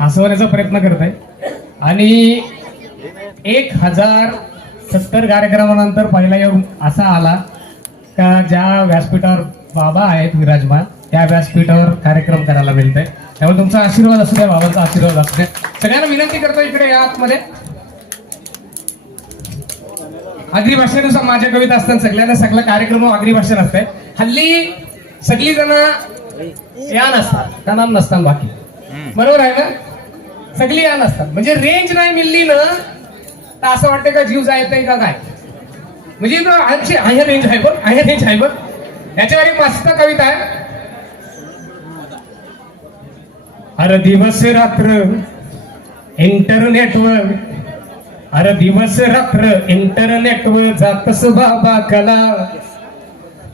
हसवण्याचा प्रयत्न करत आहे. आणि एक हजार सत्तर कार्यक्रमानंतर पहिला योग असा आला का ज्या व्यासपीठावर बाबा आहेत विराजमान त्या व्यासपीठावर कार्यक्रम करायला मिळतंय. त्यामुळे तुमचा आशीर्वाद असू द्या बाबांचा आशीर्वाद असू द्या. सगळ्यांना विनंती करतो इकडे या आतमध्ये. आगरी भाषेनुसार माझ्या कविता असतात सगळ्यांना सगळं कार्यक्रम आगरी भाषेत असते हल्ली सगळी जण या नसतात त्यांना नसतात बाकी. बरोबर आहे ना? सगळी या नसतात म्हणजे रेंज नाही मिळली ना तर असं वाटतं का जीव जायचंय का काय? म्हणजे आणखी आहे रेंज आहे बघ आहे रेंज आहे बघ. याच्यावर एक मस्त कविता आहे. अरे दिवस रात्र इंटरनेटवर अरे दिवस रात्र इंटरनेटवर जातस बाबा कला.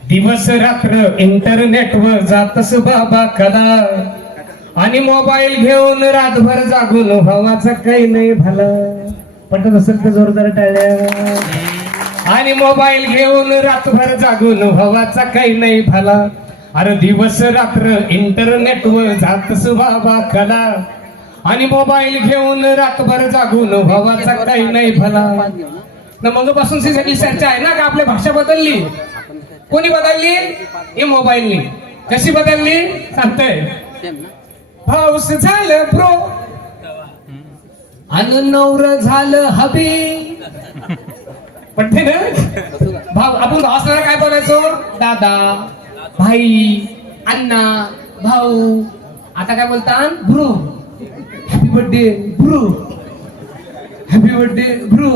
दिवस रात्र इंटरनेटवर जातस बाबा कला. आणि मोबाईल घेऊन रातभर जागून हवाचा काही नाही भला पटत असेल तर जोरदार टाळ्या. आणि मोबाईल घेऊन रातभर जागून हवाचा काही नाही भला अरे दिवस रात्र इंटरनेटवर जातस बाबा कला. आणि मोबाईल घेऊन रातभर जागून भावाचा काही नाही भला ना मग पासून सगळी चर्चा आहे ना का आपली भाषा बदलली? कोणी बदलली? हे मोबाईलनी. कशी बदलली? सांगतय. पाऊस झालं प्रो आणि नवर झालं हबी. पटते ना भाऊ आपण भावासला काय बोलायचो? दादा भाई अण्णा भाऊ. आता काय बोलतात bro. Happy birthday bro. Happy birthday bro.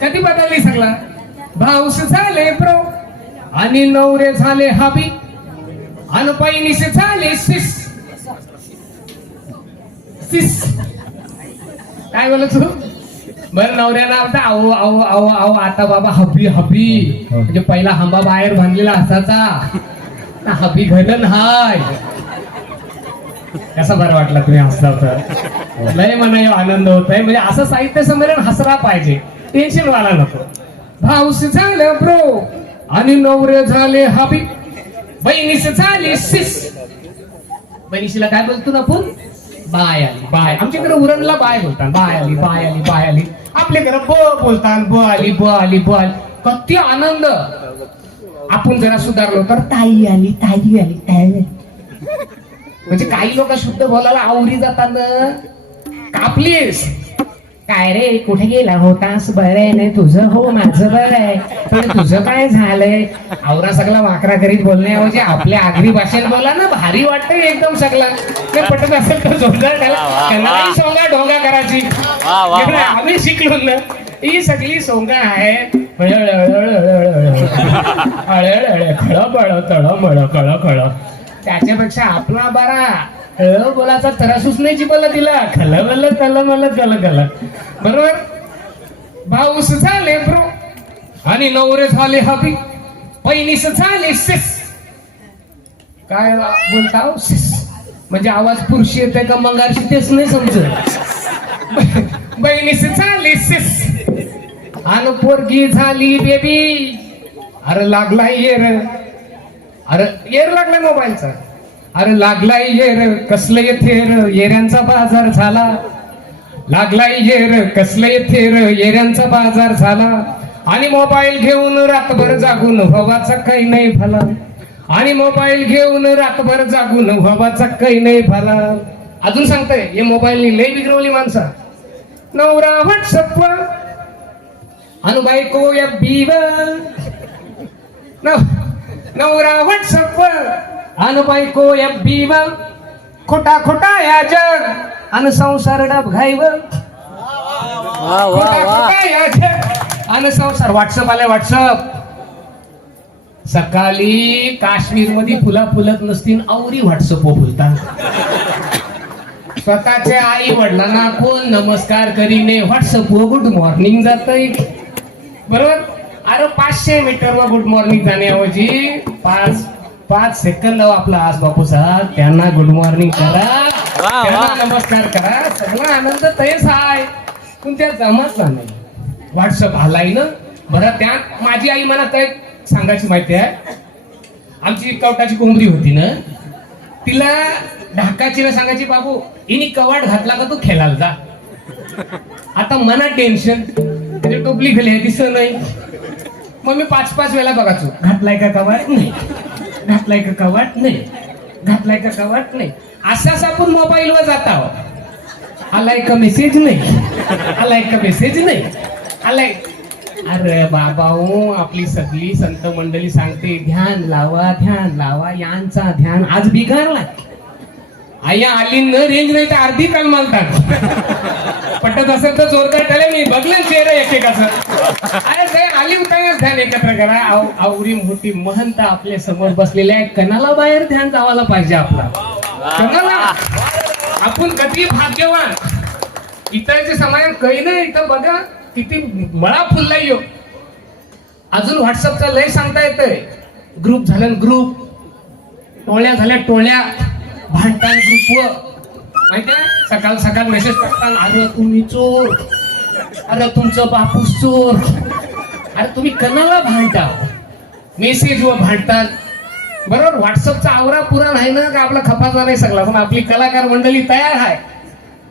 कधी बदलली सगळा? भाऊस झाले ब्रो. आणि नवरे झाले हबी. आणि बहिणीचे झाले शिस सिस काय बोलत तू? बर नवऱ्याला आता आहो आहो आहो आहो आता बाबा हबी हबी. म्हणजे पहिला हंबा बाहेर बांधलेला असाचा. हबी घडण हाय. कसा बरं वाटला तुम्ही हसला तर? लय मना आनंद होत आहे म्हणजे असं साहित्य संमेलन हसरा पाहिजे. टेन्शन वाला नको. भाऊस झालं ब्रो आणि नवरे झाले हबी. बहिणीस झाले सिस बहिणीशीला काय बोलतो ना आपण? बाय आली बाय. आमच्याकडे उरणला बाय बोलतात. बाय आली बाय आली बाय आली. आपल्याकडे ब बोलतात ब आली. ब आली ब आली. किती आनंद. आपण जरा सुधारलो तर? ताई आली ताई आली ताई आली. म्हणजे काही लोक शुद्ध बोलायला आवरी जातात कापलीस. काय रे कुठे गेला होतास? बरं आहे नाही तुझं हो माझं बरं आहे. पण तुझं काय झालंय? आवरा सगळा वाकरा करीत बोलण्याऐवजी आपल्या आगरी भाषेत बोला ना भारी वाटतंय एकदम सगळं. ते पटत असेल तर जोरदार त्याला त्यांनाही सोंगा ढोंगा करायची. आम्ही शिकलो ना ही सगळी सोंगा आहे. खळ बळ तळ मळ कळ कळ त्याच्यापेक्षा आपला बरा बोलाचा त्रासूच नाही जिबाला दिला खल मल तल. मला गल गल बरोबर? भाऊस झाले ब्रो. आणि नवरे झाले हबी. बहिणीस झाले सिस. काय बोलता हो, सिस. म्हणजे आवाज पुरुषी येते का मंगारशी? तेच नाही समज बहिणीस झाली सिस. आणि पोरगी झाली बेबी अरे लागलाय येर अरे येर लागला मोबाईलचा. अरे लागलाय येर कसलं येथेर येऱ्यांचा बाजार झाला. लागलाय येर कसलं येथेर येऱ्यांचा बाजार झाला. आणि मोबाईल घेऊन रातभर जागून हवाचा काही नाही भला. आणि मोबाईल घेऊन रातभर जागून हवाचा काही नाही भला. अजून सांगताय हे मोबाईलनी लय बिघडवली माणसा. नवरा व्हॉट्सअप अनु बायको या बीवर नवरा व्हॉट्सअप आणि बायको या बीवर खोटा खोटा या जग आणि संसार डब घाईवर वा वा खोटा वा खोटा या जग आणि संसार व्हॉट्सअप आले व्हॉट्सअप सकाळी काश्मीरमध्ये फुला फुलत नसतील आवरी व्हॉट्सअप फुलतात स्वतःच्या आई वडिलांना कोण नमस्कार करीने व्हॉट्सअप गुड मॉर्निंग जातय बरोबर अरे पाचशे मीटरवर गुड मॉर्निंग जाण्याऐवजी पाच पाच सेकंद आपला आज बापू साहेब त्यांना गुड मॉर्निंग करा. त्यांना नमस्कार करा. सगळा आनंद तेच आहे पण त्या जमत नाही व्हॉट्सअप आलाय ना? बरं त्यात माझी आई मला काय सांगायची माहिती आहे. आमची कवटाची कोंबडी होती ना? तिला ढाकाचीला सांगायची बाबू इनी कवाट घातला का तू खेळायला जा. आता मना टेन्शन टोपली आहे दिसत नाही मग मी पाच पाच वेळा बघायचो घातलाय का कवाट नाही. घातलाय का कवाट? नाही. घातलाय का कवाट? नाही. असाच आपण मोबाईलवर जात आहोत. आलाय का मेसेज नाही. आलाय का मेसेज नाही. आलाय. अरे बाबा हो आपली सगळी संत मंडळी सांगते ध्यान लावा ध्यान लावा यांचा ध्यान आज बिघारला आया आली न रेंज नाही तर अर्धी काल मालतात पटत असेल तर जोरदार टाळे मी बघलं चेहरा एकेकाचं. अरे साहेब आली उठायच ध्यान एकत्र करा. आव- आवरी मोठी महंत आपल्यासमोर बसलेले आहे. कणाला बाहेर ध्यान जावायला पाहिजे आपला. कणाला. आपण कधी भाग्यवान? इतरचे समाधान काही नाही. इथं बघा किती मळा फुलला येऊ अजून व्हॉट्सअपचा लय सांगता येतंय. ग्रुप झालं ग्रुप. टोळ्या झाल्या टोळ्या. भांडतान ग्रुपवर. माहिती सकाळ सकाळ मेसेज टाकताना अरे तुम्ही चोर. अरे तुमचं बापूस चोर. अरे तुम्ही कणाला भांडता? मेसेज वर भांडतात. बरोबर? व्हॉट्सअपचा आवरा पुरा नाही ना का आपला खपाचा नाही सगळा? पण आपली कलाकार मंडळी तयार आहे.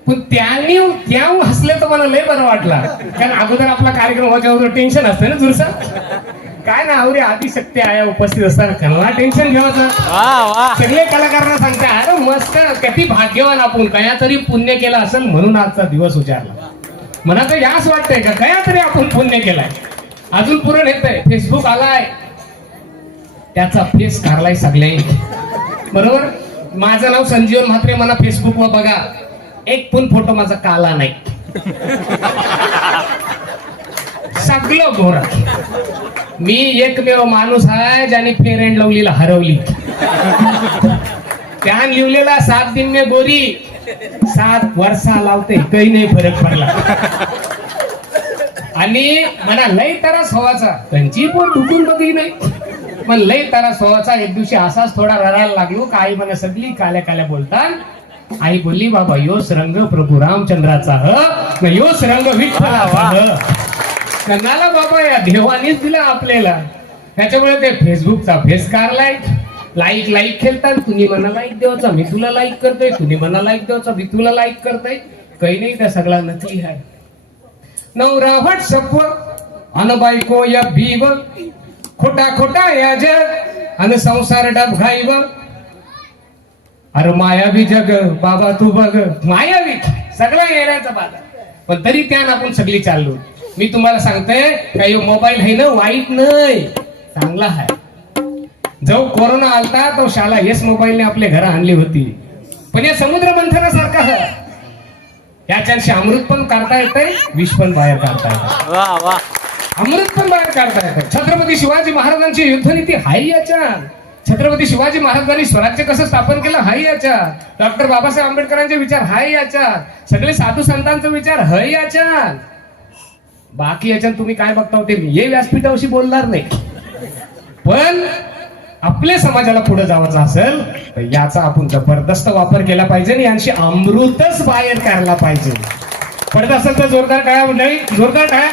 पण त्यांनी त्या हसले तर मला लय बरं वाटला. कारण अगोदर आपला कार्यक्रम व्हायच्यावर टेन्शन असतं ना दुरसा काय ना आवरे आदिशक्ती आहे उपस्थित असताना कला टेन्शन घ्यायचं वा वा. सगळे कलाकारांना सांगता अरे मस्त किती भाग्यवान आपण. कया तरी पुण्य केलं असेल म्हणून आजचा दिवस उचारला मला तर असं वाटतंय का? कया तरी आपण पुण्य केलाय? अजून पुरण येतंय फेसबुक आलाय. त्याचा फेस कारलाय सगळे बरोबर? माझं नाव संजीवन म्हात्रे मला फेसबुकवर बघा. एक पण फोटो माझा काला नाही. सगळं गोरा मी एकमेव माणूस आहे ज्याने फेर अँड लवलीला हरवली. त्यान लिहिलेला सात दिन मे गोरी. सात वर्षा लावते काही नाही फरक पडला. आणि मला लय तरास व्हायचा. त्यांची पण दुखून बघली नाही. पण लय तरास हवाचा एक दिवशी असाच थोडा रडायला लागलो. का आई मला सगळी काल्या काल्या बोलतात. आई बोलली बाबा योस रंग प्रभू रामचंद्राचा ह. योस रंग विठ्ठला ह. बाबा या देवानीच दिला आपल्याला. त्याच्यामुळे ते फेसबुकचा फेस कारलाय. लाईक लाईक खेळतात तुम्ही मला लाईक द्यायचा मी तुला लाईक करतोय तुम्ही मला लाईक द्यायचा मी तुला लाईक करतोय. काही नाही त्या सगळा नकली आहे. नवरा व्हॉट्सअप अन बायको या भीव खोटा खोटा या जग अन संसार डब घाईव अरे मायावी जग बाबा तू बघ. मायावी सगळा येण्याचा बाजार. पण तरी त्यानं आपण सगळी चाललो. मी तुम्हाला सांगतोय काही मोबाईल आहे ना वाईट नाही. चांगला आहे. जो कोरोना आलता तो शाला येस मोबाईलने आपल्या घरा आणली होती. पण या समुद्र मंथनासारखा याच्याशी अमृत पण काढता येतंय विष पण बाहेर काढता येतं अमृत पण बाहेर काढता येतं छत्रपती शिवाजी महाराजांची युद्धनीती हाय याच्या. छत्रपती शिवाजी महाराजांनी स्वराज्य कसं स्थापन केलं? हाय याच्या. डॉक्टर बाबासाहेब आंबेडकरांचे विचार हाय याच्या. सगळे साधू संतांचे विचार हय याच्या. बाकी याच्यात तुम्ही काय बघता होते? मी हे व्यासपीठावशी बोलणार नाही. पण आपल्या समाजाला पुढे जावायचं असेल तर याचा आपण जबरदस्त वापर केला पाहिजे आणि यांची अमृतच बाहेर काढला पाहिजे. पडत असेल तर जोरदार टाळ्या मंडळी जोरदार टाळ्या.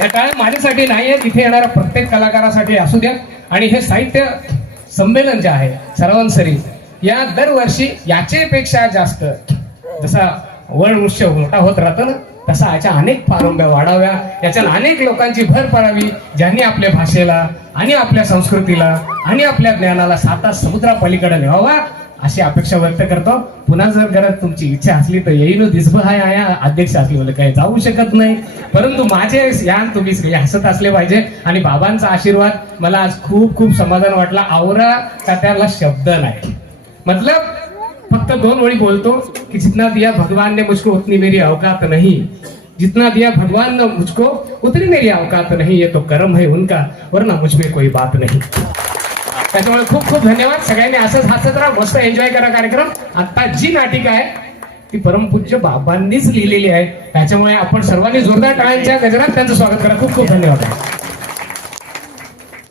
या टाळ्या माझ्यासाठी नाही आहेत इथे येणाऱ्या प्रत्येक कलाकारासाठी असू द्या. आणि हे साहित्य संमेलन जे आहे सर्वांसरी या दरवर्षी याचेपेक्षा जास्त जसा वळवृक्ष मोठा होत राहतो ना तसा याच्या अनेक पारंब्या वाढाव्या. याच्यात अनेक लोकांची भर पडावी ज्यांनी आपल्या भाषेला आणि आपल्या संस्कृतीला आणि आपल्या ज्ञानाला साता समुद्रापलीकडे न्यावा अशी अपेक्षा व्यक्त करतो. पुन्हा जर घरात तुमची इच्छा असली तर येईन दिसभ हाय आया अध्यक्ष असले म्हणजे काही जाऊ शकत नाही. परंतु माझे या तुम्ही हसत असले पाहिजे. आणि बाबांचा आशीर्वाद मला आज खूप खूप समाधान वाटला. आवरा का त्याला शब्द नाही. मतलब फक्त दोन ओळी बोलतो कि जितना दिया भगवान ने मुझको उतनी मेरी औकात नहीं। जितना दिया भगवान ने मुझको उतनी मेरी औकात नहीं। ये तो कर्म है उनका वरना मुझ में कोई बात नाही। त्याच्यामुळे खूप खूप धन्यवाद। सगळ्यांनी असंच हसत राहा मस्त एन्जॉय करा कार्यक्रम. आता जी नाटिका आहे ती परमपूज्य बाबांनीच लिहिलेली आहे. त्याच्यामुळे आपण सर्वांनी जोरदार टाळ्यांच्या गजरात त्यांचं स्वागत करा. खूप खूप धन्यवाद.